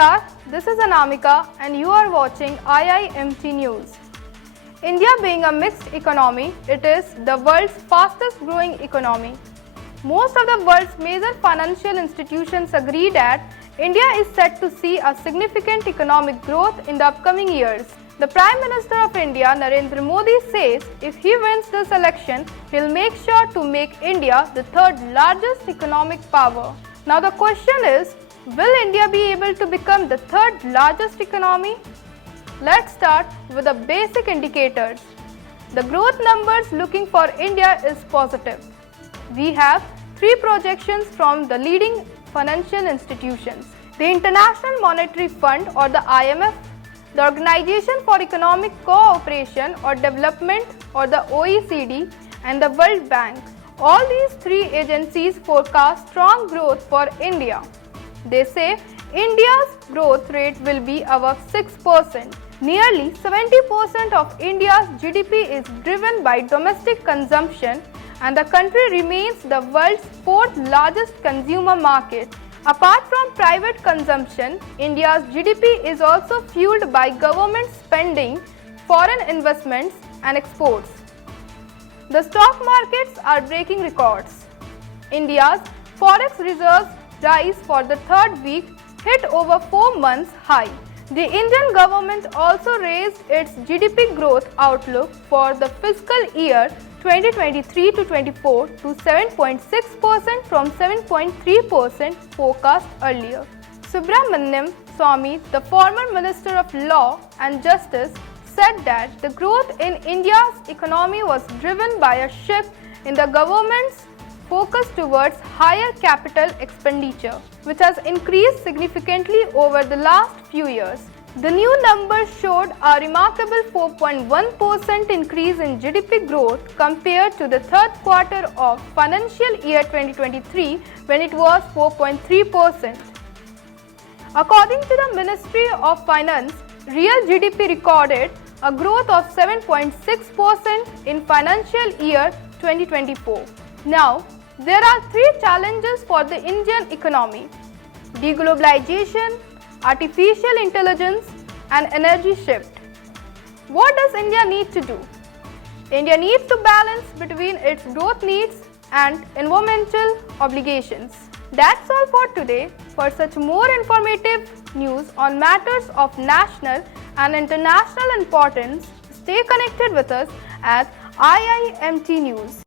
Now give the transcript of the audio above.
Namaskar, this is Anamika and you are watching IIMT News. India being a mixed economy, it is the world's fastest growing economy. Most of the world's major financial institutions agree that India is set to see a significant economic growth in the upcoming years. The Prime Minister of India, Narendra Modi, says if he wins this election, he'll make sure to make India the third largest economic power. Now the question is, will India be able to become the third largest economy? Let's start with the basic indicators. The growth numbers looking for India is positive. We have three projections from the leading financial institutions: the International Monetary Fund or the IMF, the Organization for Economic Cooperation or Development or the OECD, and the World Bank. All these three agencies forecast strong growth for India. They say India's growth rate will be above 6%. Nearly 70% of India's GDP is driven by domestic consumption, and the country remains the world's fourth largest consumer market. Apart from private consumption, India's GDP is also fueled by government spending, foreign investments, and exports. The stock markets are breaking records. India's forex reserves rise for the third week, hit over 4 months high. The Indian government also raised its GDP growth outlook for the fiscal year 2023 to 24 to 7.6% from 7.3% forecast earlier. Subramaniam Swamy, the former Minister of Law and Justice, said that the growth in India's economy was driven by a shift in the government's focus towards higher capital expenditure, which has increased significantly over the last few years. The new numbers showed a remarkable 4.1% increase in GDP growth compared to the third quarter of financial year 2023, when it was 4.3%. According to the Ministry of Finance, real GDP recorded a growth of 7.6% in financial year 2024. Now, there are three challenges for the Indian economy: deglobalization, artificial intelligence, and energy shift. What does India need to do? India needs to balance between its growth needs and environmental obligations. That's all for today. For such more informative news on matters of national and international importance, stay connected with us at IIMT News.